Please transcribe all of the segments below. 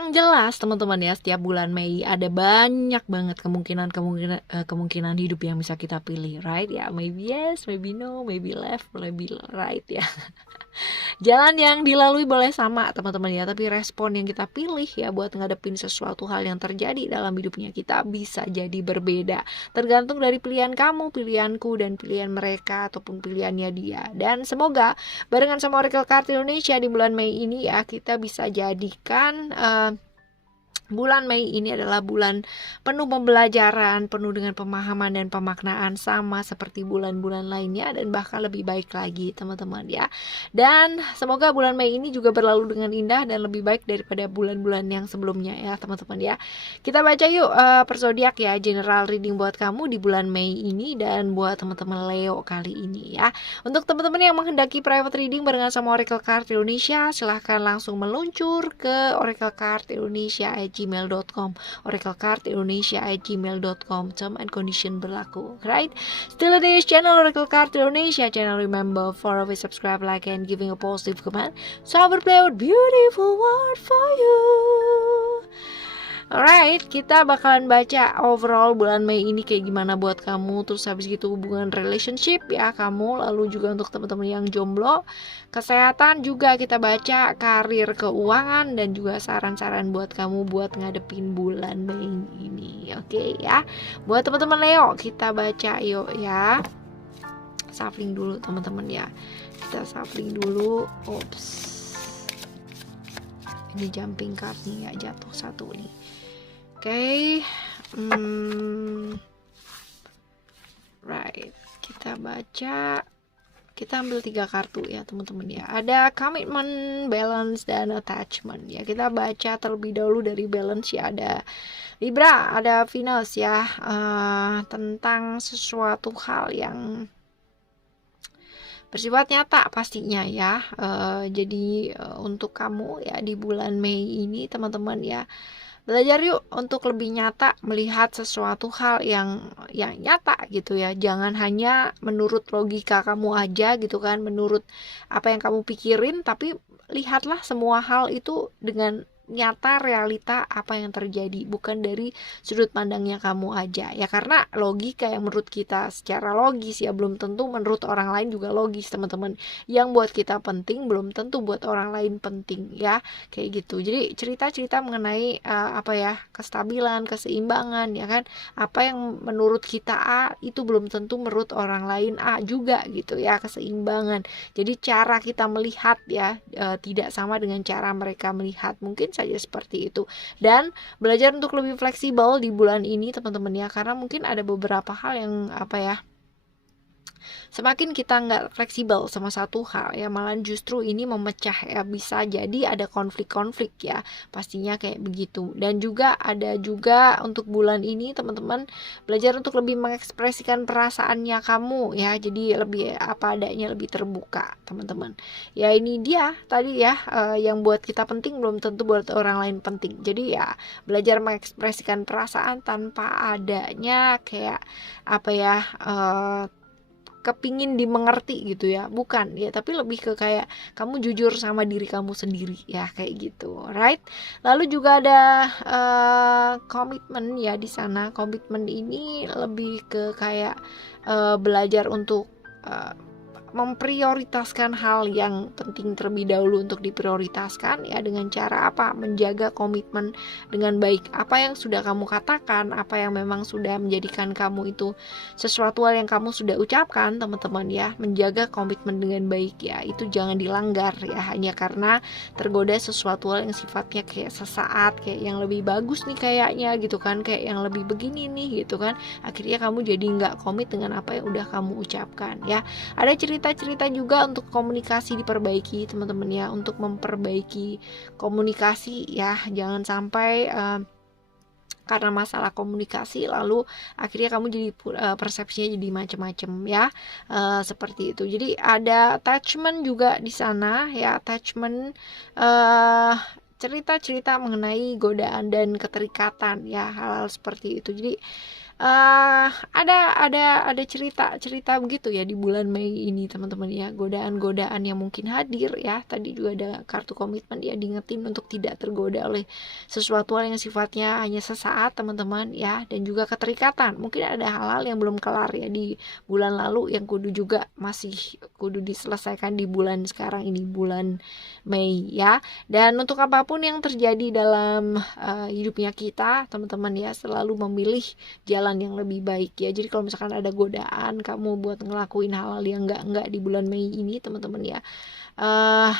Yang jelas teman-teman ya, setiap bulan Mei ada banyak banget kemungkinan hidup yang bisa kita pilih, right? Ya, maybe yes, maybe no, maybe left, maybe right ya. Jalan yang dilalui boleh sama teman-teman ya, tapi respon yang kita pilih ya buat ngadepin sesuatu hal yang terjadi dalam hidupnya kita bisa jadi berbeda. Tergantung dari pilihan kamu, pilihanku, dan pilihan mereka ataupun pilihannya dia. Dan semoga barengan sama Oracle Card Indonesia di bulan Mei ini ya, kita bisa jadikan bulan Mei ini adalah bulan penuh pembelajaran, penuh dengan pemahaman dan pemaknaan sama seperti bulan-bulan lainnya dan bahkan lebih baik lagi teman-teman ya. Dan semoga bulan Mei ini juga berlalu dengan indah dan lebih baik daripada bulan-bulan yang sebelumnya ya teman-teman ya. Kita baca yuk per zodiak ya, general reading buat kamu di bulan Mei ini dan buat teman-teman Leo kali ini ya. Untuk teman-teman yang menghendaki private reading barengan sama Oracle Card Indonesia, silahkan langsung meluncur ke Oracle Card Indonesia gmail.com, oraclecardindonesia@gmail.com. Term and condition berlaku, right? Still this channel Oracle Card Indonesia channel. Remember, for always subscribe, like, and giving a positive comment. So I will play out beautiful word for you. Alright, kita bakalan baca overall bulan Mei ini kayak gimana buat kamu. Terus habis gitu hubungan relationship ya kamu. Lalu juga untuk teman-teman yang jomblo, kesehatan juga kita baca, karir, keuangan, dan juga saran-saran buat kamu buat ngadepin bulan Mei ini. Oke ya. Buat teman-teman Leo, kita baca yuk ya. Shuffling dulu teman-teman ya. Kita shuffling dulu. Oops. Ini jumping card nih ya, jatuh satu nih. Oke, right, kita baca, kita ambil 3 kartu ya teman-teman ya. Ada commitment, balance, dan attachment ya. Kita baca terlebih dahulu dari balance ya. Ada Libra, ada Venus ya, tentang sesuatu hal yang bersifat nyata pastinya ya. Jadi untuk kamu ya di bulan Mei ini teman-teman ya, belajar yuk untuk lebih nyata melihat sesuatu hal yang nyata gitu ya. Jangan hanya menurut logika kamu aja gitu kan, menurut apa yang kamu pikirin, tapi lihatlah semua hal itu dengan nyata, realita apa yang terjadi, bukan dari sudut pandangnya kamu aja ya. Karena logika yang menurut kita secara logis ya belum tentu menurut orang lain juga logis teman-teman. Yang buat kita penting belum tentu buat orang lain penting ya, kayak gitu. Jadi cerita-cerita mengenai kestabilan, keseimbangan ya kan. Apa yang menurut kita A itu belum tentu menurut orang lain A juga gitu ya, keseimbangan. Jadi cara kita melihat ya tidak sama dengan cara mereka melihat, mungkin saja seperti itu. Dan belajar untuk lebih fleksibel di bulan ini teman-teman ya, karena mungkin ada beberapa hal yang semakin kita nggak fleksibel sama satu hal ya, malah justru ini memecah ya, bisa jadi ada konflik-konflik ya, pastinya kayak begitu. Dan juga ada juga untuk bulan ini teman-teman belajar untuk lebih mengekspresikan perasaannya kamu ya, jadi lebih apa adanya, lebih terbuka teman-teman ya. Ini dia tadi ya, yang buat kita penting belum tentu buat orang lain penting. Jadi ya belajar mengekspresikan perasaan tanpa adanya kayak kepingin dimengerti gitu ya, bukan ya, tapi lebih ke kayak kamu jujur sama diri kamu sendiri ya, kayak gitu, right? Lalu juga ada komitmen ya di sana. Komitmen ini lebih ke kayak belajar untuk memprioritaskan hal yang penting terlebih dahulu untuk diprioritaskan ya, dengan cara apa? Menjaga komitmen dengan baik. Apa yang sudah kamu katakan, apa yang memang sudah menjadikan kamu itu sesuatu hal yang kamu sudah ucapkan teman-teman ya, menjaga komitmen dengan baik ya, itu jangan dilanggar ya, hanya karena tergoda sesuatu hal yang sifatnya kayak sesaat, kayak yang lebih bagus nih kayaknya gitu kan, kayak yang lebih begini nih gitu kan, akhirnya kamu jadi nggak komit dengan apa yang udah kamu ucapkan ya. Ada cerita juga untuk komunikasi diperbaiki teman-teman ya, untuk memperbaiki komunikasi ya, jangan sampai karena masalah komunikasi lalu akhirnya kamu jadi persepsinya jadi macam-macam ya, seperti itu. Jadi ada attachment juga di sana ya, attachment cerita-cerita mengenai godaan dan keterikatan ya, hal-hal seperti itu. Jadi ada cerita begitu ya di bulan Mei ini teman-teman ya, godaan-godaan yang mungkin hadir ya. Tadi juga ada kartu komitmen ya, diingetin untuk tidak tergoda oleh sesuatu hal yang sifatnya hanya sesaat teman-teman ya, dan juga keterikatan. Mungkin ada hal-hal yang belum kelar ya di bulan lalu yang masih kudu diselesaikan di bulan sekarang ini, bulan Mei ya. Dan untuk apapun yang terjadi dalam hidupnya kita teman-teman ya, selalu memilih jalan yang lebih baik ya. Jadi kalau misalkan ada godaan kamu buat ngelakuin hal-hal yang enggak di bulan Mei ini teman-teman ya,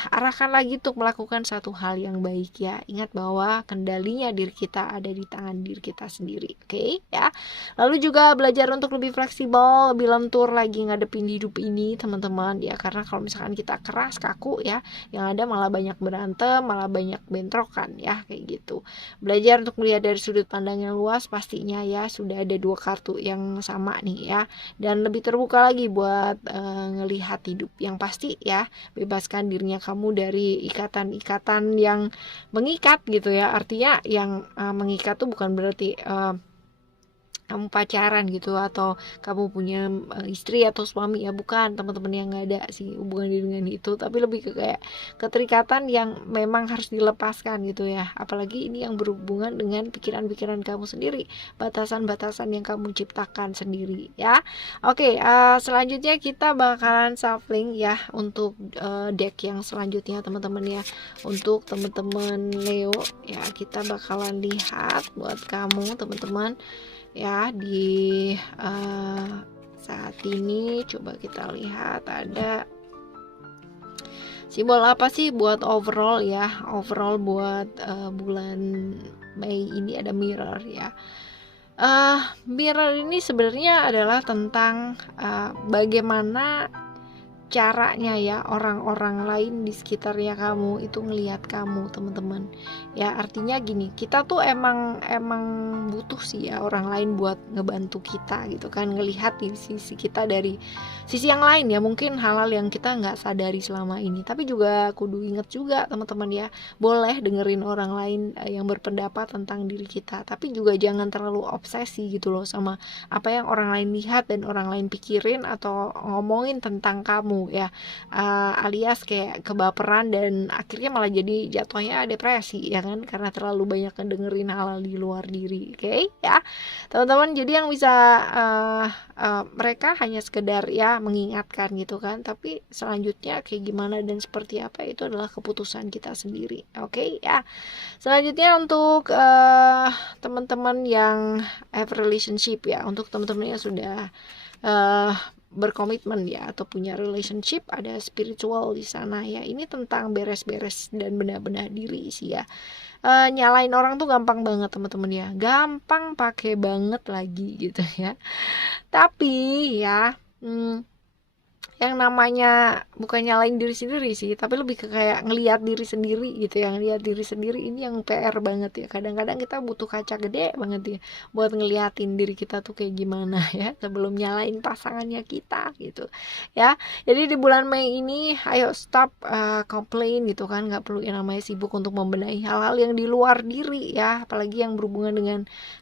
arahkan lagi untuk melakukan satu hal yang baik ya. Ingat bahwa kendalinya diri kita ada di tangan diri kita sendiri, oke ya. Lalu juga belajar untuk lebih fleksibel, lebih lentur lagi ngadepin hidup ini teman-teman ya, karena kalau misalkan kita keras kaku ya, yang ada malah banyak berantem, malah banyak bentrokan ya, kayak gitu. Belajar untuk melihat dari sudut pandang yang luas pastinya ya, sudah ada 2 kartu yang sama nih ya, dan lebih terbuka lagi buat ngelihat hidup yang pasti ya. Bebaskan dirinya kamu dari ikatan-ikatan yang mengikat gitu ya. Artinya yang mengikat tuh bukan berarti kamu pacaran gitu atau kamu punya istri atau suami ya, bukan teman-teman, yang nggak ada sih hubungan dengan itu, tapi lebih ke kayak keterikatan yang memang harus dilepaskan gitu ya. Apalagi ini yang berhubungan dengan pikiran-pikiran kamu sendiri, batasan-batasan yang kamu ciptakan sendiri ya. Oke, selanjutnya kita bakalan shuffling ya untuk deck yang selanjutnya teman-teman ya. Untuk teman-teman Leo ya, kita bakalan lihat buat kamu teman-teman ya di saat ini. Coba kita lihat ada simbol apa sih buat overall ya, overall buat bulan Mei ini. Ada mirror ya. Mirror ini sebenarnya adalah tentang bagaimana caranya ya orang-orang lain di sekitarnya kamu itu ngelihat kamu teman-teman ya. Artinya gini, kita tuh emang butuh sih ya orang lain buat ngebantu kita gitu kan, ngelihat di sisi kita dari sisi yang lain ya, mungkin hal-hal yang kita nggak sadari selama ini. Tapi juga kudu inget juga teman-teman ya, boleh dengerin orang lain yang berpendapat tentang diri kita, tapi juga jangan terlalu obsesi gitu loh sama apa yang orang lain lihat dan orang lain pikirin atau ngomongin tentang kamu ya, alias kayak kebaperan dan akhirnya malah jadi jatuhnya depresi ya kan, karena terlalu banyak dengerin hal-hal di luar diri. Oke ya teman-teman, jadi yang bisa mereka hanya sekedar ya mengingatkan gitu kan, tapi selanjutnya kayak gimana dan seperti apa itu adalah keputusan kita sendiri. Oke ya. Selanjutnya untuk teman-teman yang have relationship ya, untuk teman-teman yang sudah berkomitmen ya atau punya relationship, ada spiritual di sana ya. Ini tentang beres-beres dan benar-benar diri sih ya. Nyalain orang tuh gampang banget teman-teman ya, gampang pakai banget lagi gitu ya. Tapi ya yang namanya bukan nyalain diri sendiri sih, tapi lebih ke kayak ngelihat diri sendiri gitu ya. Ngelihat diri sendiri ini yang PR banget ya. Kadang-kadang kita butuh kaca gede banget ya buat ngeliatin diri kita tuh kayak gimana ya, sebelum nyalain pasangannya kita gitu ya. Jadi di bulan Mei ini ayo stop complain gitu kan, nggak perlu yang namanya sibuk untuk membenahi hal-hal yang di luar diri ya, apalagi yang berhubungan dengan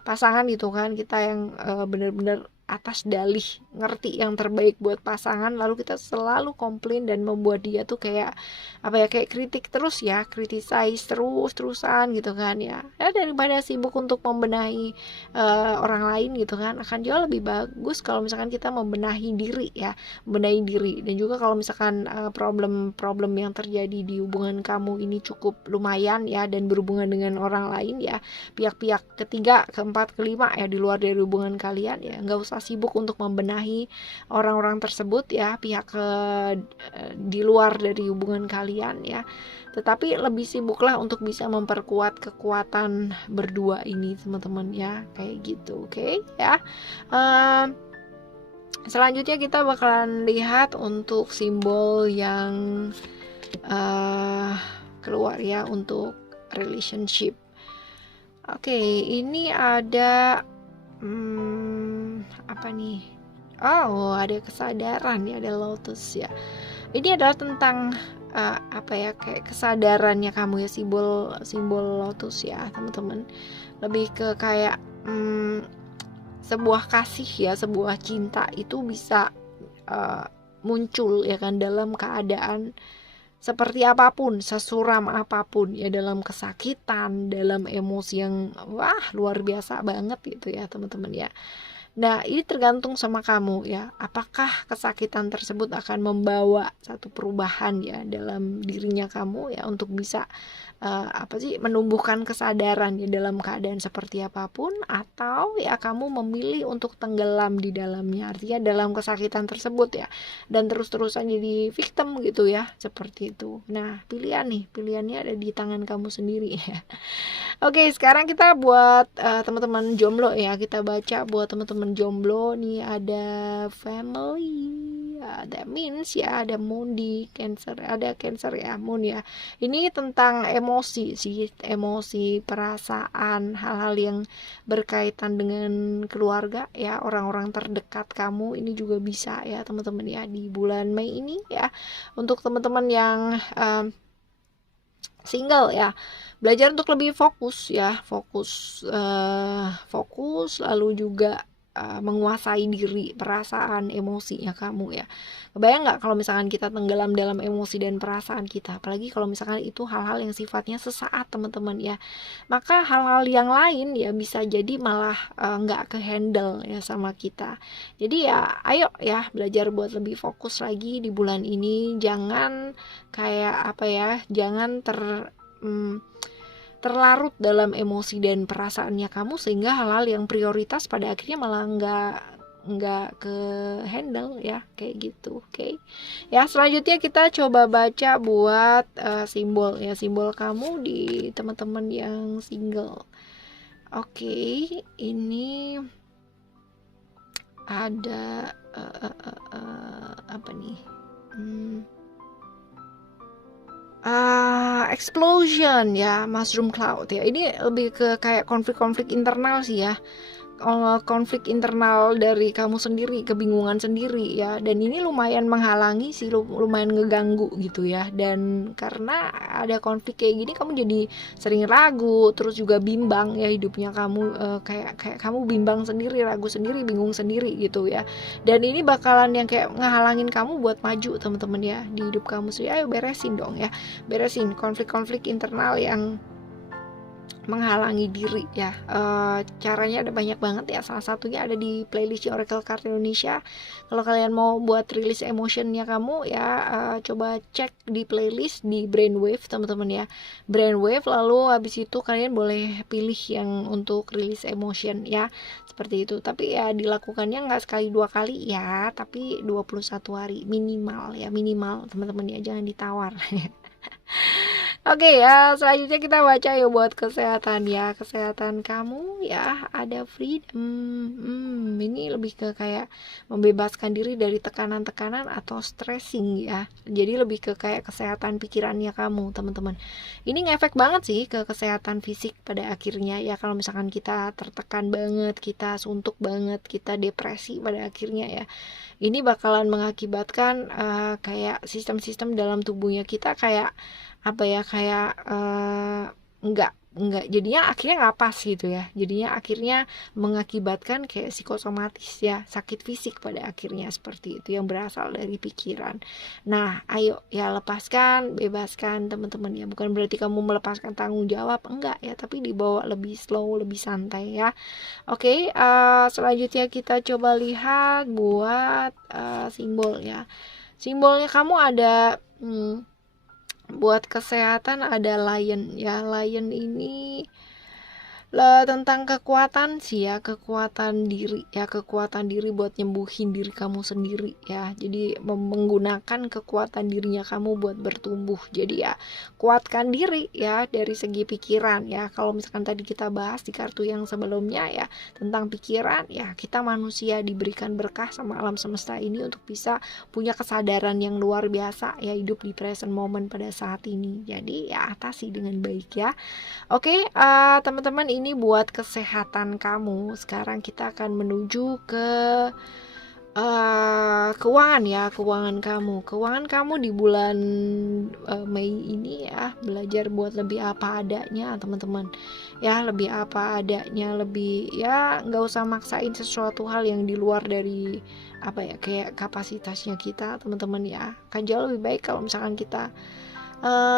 pasangan gitu kan. Kita yang benar-benar atas dalih ngerti yang terbaik buat pasangan, lalu kita selalu komplain dan membuat dia tuh kayak apa ya, kayak kritik terus ya, criticize terus-terusan gitu kan ya. Daripada sibuk untuk membenahi orang lain gitu kan, akan jauh lebih bagus kalau misalkan kita membenahi diri ya, membenahi diri. Dan juga kalau misalkan problem-problem yang terjadi di hubungan kamu ini cukup lumayan ya, dan berhubungan dengan orang lain ya, pihak-pihak ketiga, keempat, kelima ya, di luar dari hubungan kalian ya, nggak usah sibuk untuk membenahi orang-orang tersebut ya, pihak di luar dari hubungan kalian ya, tetapi lebih sibuklah untuk bisa memperkuat kekuatan berdua ini teman-teman ya, kayak gitu. Oke ya. Selanjutnya kita bakalan lihat untuk simbol yang keluar ya untuk relationship. Oke, ini ada apa nih? Oh, ada kesadaran ya, ada lotus ya. Ini adalah tentang apa ya, kayak kesadarannya kamu ya, simbol lotus ya teman-teman. Lebih ke kayak sebuah kasih ya, sebuah cinta itu bisa muncul ya kan dalam keadaan seperti apapun, sesuram apapun ya, dalam kesakitan, dalam emosi yang wah luar biasa banget gitu ya teman-teman ya. Nah, ini tergantung sama kamu ya. Apakah kesakitan tersebut akan membawa satu perubahan ya dalam dirinya kamu ya, untuk bisa menumbuhkan kesadaran ya dalam keadaan seperti apapun, atau ya kamu memilih untuk tenggelam di dalamnya, artinya dalam kesakitan tersebut ya, dan terus-terusan jadi victim gitu ya, seperti itu. Nah, pilihannya ada di tangan kamu sendiri ya. Oke, sekarang kita buat teman-teman jomblo ya. Kita baca buat teman-teman jomblo nih, ada family. That means ya ada moon di Cancer, ada Cancer ya, moon ya. Ini tentang emosi sih, emosi, perasaan, hal-hal yang berkaitan dengan keluarga ya, orang-orang terdekat kamu. Ini juga bisa ya teman-teman ya di bulan Mei ini ya. Untuk teman-teman yang single ya, belajar untuk lebih fokus ya, fokus lalu juga menguasai diri, perasaan, emosinya kamu ya. Kebayang nggak kalau misalkan kita tenggelam dalam emosi dan perasaan kita, apalagi kalau misalkan itu hal-hal yang sifatnya sesaat teman-teman ya, maka hal-hal yang lain ya bisa jadi malah nggak ke-handle ya sama kita. Jadi ya ayo ya belajar buat lebih fokus lagi di bulan ini. Jangan kayak jangan terlarut dalam emosi dan perasaannya kamu, sehingga hal-hal yang prioritas pada akhirnya malah nggak ke handle ya, kayak gitu. Oke. Ya, selanjutnya kita coba baca buat simbol ya, simbol kamu di teman-teman yang single. Oke, ini ada apa nih? Explosion ya, mushroom cloud ya. Ini lebih ke kayak konflik-konflik internal sih ya, konflik internal dari kamu sendiri, kebingungan sendiri ya, dan ini lumayan menghalangi sih, lumayan ngeganggu gitu ya. Dan karena ada konflik kayak gini, kamu jadi sering ragu, terus juga bimbang ya hidupnya kamu, kayak kamu bimbang sendiri, ragu sendiri, bingung sendiri gitu ya. Dan ini bakalan yang kayak ngehalangin kamu buat maju teman-teman ya di hidup kamu sendiri. Ayo beresin dong ya, beresin konflik-konflik internal yang menghalangi diri ya. Caranya ada banyak banget ya, salah satunya ada di playlist Oracle Card Indonesia. Kalau kalian mau buat rilis emotionnya kamu ya, coba cek di playlist di Brainwave teman-teman ya, Brainwave. Lalu habis itu kalian boleh pilih yang untuk rilis emotion ya, seperti itu. Tapi ya dilakukannya nggak sekali 2 kali ya, tapi 21 hari minimal ya, minimal teman-teman ya, jangan ditawar. Oke ya, selanjutnya kita baca ya buat kesehatan ya. Kesehatan kamu ya, ada freedom. Ini lebih ke kayak membebaskan diri dari tekanan-tekanan atau stressing ya. Jadi lebih ke kayak kesehatan pikirannya kamu teman-teman. Ini ngefek banget sih ke kesehatan fisik pada akhirnya ya. Kalau misalkan kita tertekan banget, kita suntuk banget, kita depresi pada akhirnya ya, ini bakalan mengakibatkan kayak sistem-sistem dalam tubuhnya kita kayak enggak jadinya akhirnya nggak pas gitu ya, jadinya akhirnya mengakibatkan kayak psikosomatis ya, sakit fisik pada akhirnya, seperti itu yang berasal dari pikiran. Nah ayo ya, lepaskan, bebaskan teman-teman ya, bukan berarti kamu melepaskan tanggung jawab, enggak ya, tapi dibawa lebih slow, lebih santai ya. Oke, selanjutnya kita coba lihat buat simbol ya. Simbolnya kamu ada buat kesehatan ada lion ya. Lion ini tentang kekuatan sih ya, kekuatan diri ya, kekuatan diri buat nyembuhin diri kamu sendiri ya. Jadi menggunakan kekuatan dirinya kamu buat bertumbuh. Jadi ya kuatkan diri ya dari segi pikiran ya. Kalau misalkan tadi kita bahas di kartu yang sebelumnya ya tentang pikiran ya, kita manusia diberikan berkah sama alam semesta ini untuk bisa punya kesadaran yang luar biasa ya, hidup di present moment pada saat ini. Jadi ya atasi dengan baik ya. Oke, teman-teman, ini buat kesehatan kamu. Sekarang kita akan menuju ke keuangan ya, keuangan kamu di bulan Mei ini ya, belajar buat lebih apa adanya teman-teman ya, lebih apa adanya, lebih ya nggak usah maksain sesuatu hal yang di luar dari apa ya, kayak kapasitasnya kita teman-teman ya. Kan jauh lebih baik kalau misalkan kita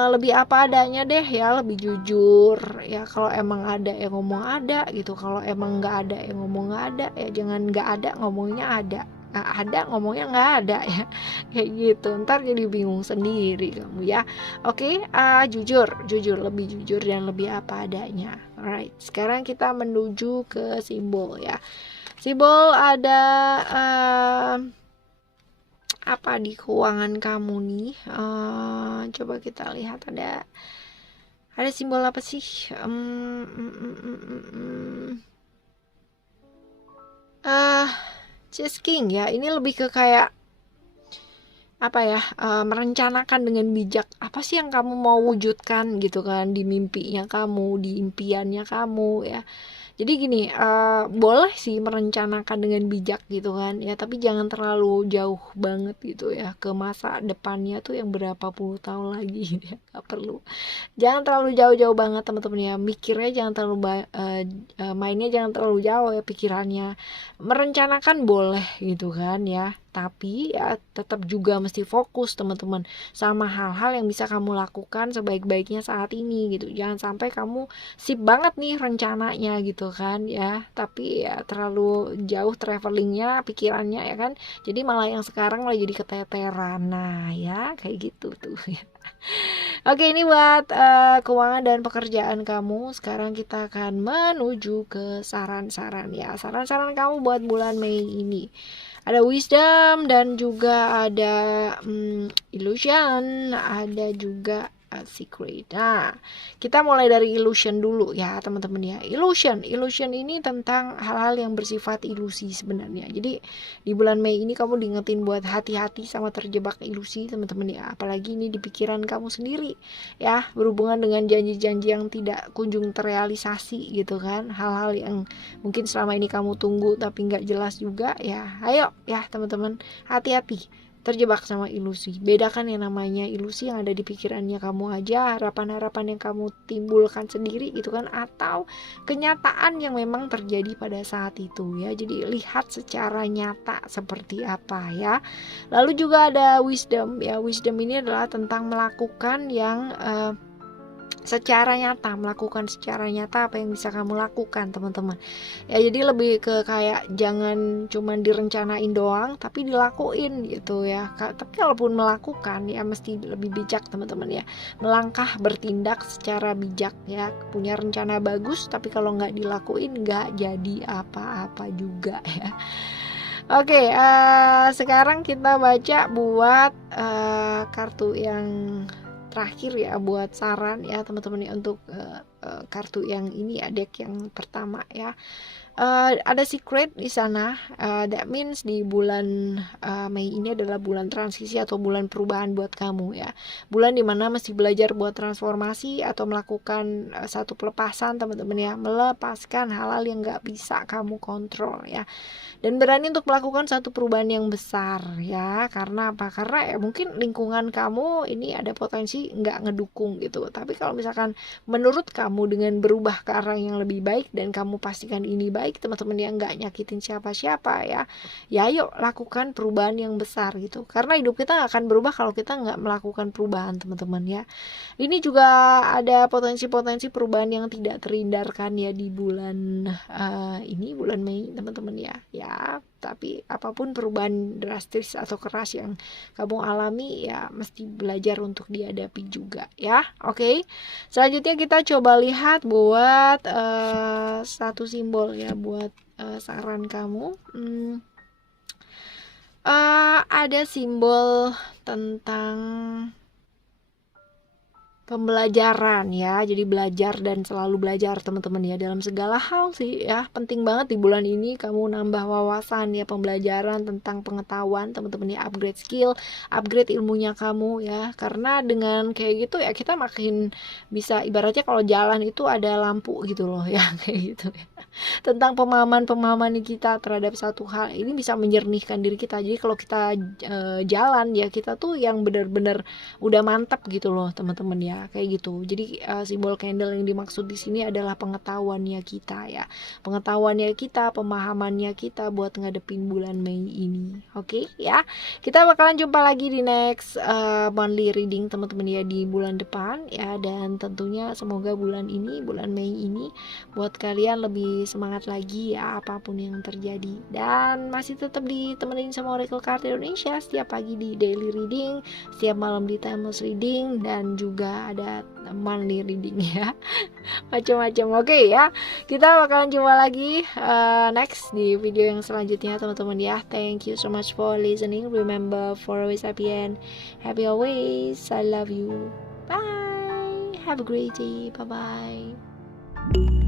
lebih apa adanya deh ya, lebih jujur ya. Kalau emang ada ya ngomong ada gitu, kalau emang nggak ada ya ngomong nggak ada ya, jangan nggak ada ngomongnya ada, nggak ada ngomongnya nggak ada ya. Kayak gitu ntar jadi bingung sendiri kamu ya. Oke, jujur, lebih jujur dan lebih apa adanya. Alright, sekarang kita menuju ke simbol ya. Simbol ada apa di keuangan kamu nih. Coba kita lihat ada simbol apa sih. Just King ya, ini lebih ke kayak apa ya, merencanakan dengan bijak apa sih yang kamu mau wujudkan gitu kan, di mimpinya kamu, di impiannya kamu ya. Jadi gini, boleh sih merencanakan dengan bijak gitu kan ya, tapi jangan terlalu jauh banget gitu ya, ke masa depannya tuh yang berapa puluh tahun lagi ya, gak perlu. Jangan terlalu jauh-jauh banget teman-teman ya, mikirnya jangan terlalu mainnya jangan terlalu jauh ya pikirannya. Merencanakan boleh gitu kan ya, tapi ya tetap juga mesti fokus teman-teman sama hal-hal yang bisa kamu lakukan sebaik-baiknya saat ini gitu. Jangan sampai kamu sip banget nih rencananya gitu kan ya, tapi ya terlalu jauh travelingnya pikirannya ya kan, jadi malah yang sekarang malah jadi keteteran. Nah ya kayak gitu tuh ya. Oke, ini buat keuangan dan pekerjaan kamu. Sekarang kita akan menuju ke saran-saran ya. Saran-saran kamu buat bulan Mei ini. Ada wisdom dan juga ada illusion, ada juga secret. Nah, kita mulai dari illusion dulu ya teman-teman ya. Illusion ini tentang hal-hal yang bersifat ilusi sebenarnya. Jadi di bulan Mei ini kamu diingetin buat hati-hati sama terjebak ilusi teman-teman ya. Apalagi ini di pikiran kamu sendiri ya, berhubungan dengan janji-janji yang tidak kunjung terrealisasi gitu kan. Hal-hal yang mungkin selama ini kamu tunggu tapi nggak jelas juga ya. Ayo ya teman-teman, hati-hati terjebak sama ilusi. Bedakan yang namanya ilusi yang ada di pikirannya kamu aja, harapan-harapan yang kamu timbulkan sendiri gitu kan, atau kenyataan yang memang terjadi pada saat itu ya. Jadi lihat secara nyata seperti apa ya. Lalu juga ada wisdom ya. Wisdom ini adalah tentang melakukan yang secara nyata, melakukan secara nyata apa yang bisa kamu lakukan teman-teman ya. Jadi lebih ke kayak jangan cuman direncanain doang tapi dilakuin gitu ya. Tapi kalaupun melakukan ya mesti lebih bijak teman-teman ya, melangkah bertindak secara bijak ya. Punya rencana bagus tapi kalau nggak dilakuin nggak jadi apa-apa juga ya. Oke, sekarang kita baca buat kartu yang terakhir ya, buat saran ya teman-teman ya, untuk kartu yang ini ya, deck yang pertama ya. Ada secret di sana. That means di bulan Mei ini adalah bulan transisi atau bulan perubahan buat kamu ya. Bulan dimana mesti belajar buat transformasi atau melakukan satu pelepasan teman-teman ya, melepaskan hal-hal yang nggak bisa kamu kontrol ya, dan berani untuk melakukan satu perubahan yang besar ya. Karena apa? Karena ya mungkin lingkungan kamu ini ada potensi nggak ngedukung gitu. Tapi kalau misalkan menurut kamu dengan berubah ke arah yang lebih baik dan kamu pastikan ini baik teman-teman yang nggak nyakitin siapa-siapa ya, ya yuk lakukan perubahan yang besar gitu. Karena hidup kita gak akan berubah kalau kita nggak melakukan perubahan teman-teman ya. Ini juga ada potensi-potensi perubahan yang tidak terhindarkan ya di bulan ini, bulan Mei teman-teman ya. Tapi apapun perubahan drastis atau keras yang kamu alami ya mesti belajar untuk dihadapi juga ya. Oke. Selanjutnya kita coba lihat buat satu simbol ya, buat saran kamu. Ada simbol tentang pembelajaran ya. Jadi belajar dan selalu belajar teman-teman ya, dalam segala hal sih ya. Penting banget di bulan ini kamu nambah wawasan ya, pembelajaran tentang pengetahuan teman-teman ya, upgrade skill, upgrade ilmunya kamu ya. Karena dengan kayak gitu ya kita makin bisa, ibaratnya kalau jalan itu ada lampu gitu loh ya, kayak gitu ya. Tentang pemahaman kita terhadap satu hal ini bisa menjernihkan diri kita. Jadi kalau kita jalan ya, kita tuh yang benar-benar udah mantap gitu loh teman-teman ya, kayak gitu. Jadi simbol candle yang dimaksud di sini adalah pengetahuannya kita ya, pengetahuannya kita, pemahamannya kita buat ngadepin bulan Mei ini. Oke ya, kita bakalan jumpa lagi di next monthly reading teman-teman ya, di bulan depan ya. Dan tentunya semoga bulan ini, bulan Mei ini, buat kalian lebih semangat lagi ya apapun yang terjadi. Dan masih tetap ditemenin sama Oracle Card Indonesia setiap pagi di daily reading, setiap malam di timeless reading, dan juga ada monthly reading ya. Macam-macam. Oke ya, kita bakalan jumpa lagi next di video yang selanjutnya teman-teman ya. Thank you so much for listening. Remember for always happy and happy always. I love you. Bye. Have a great day. Bye bye.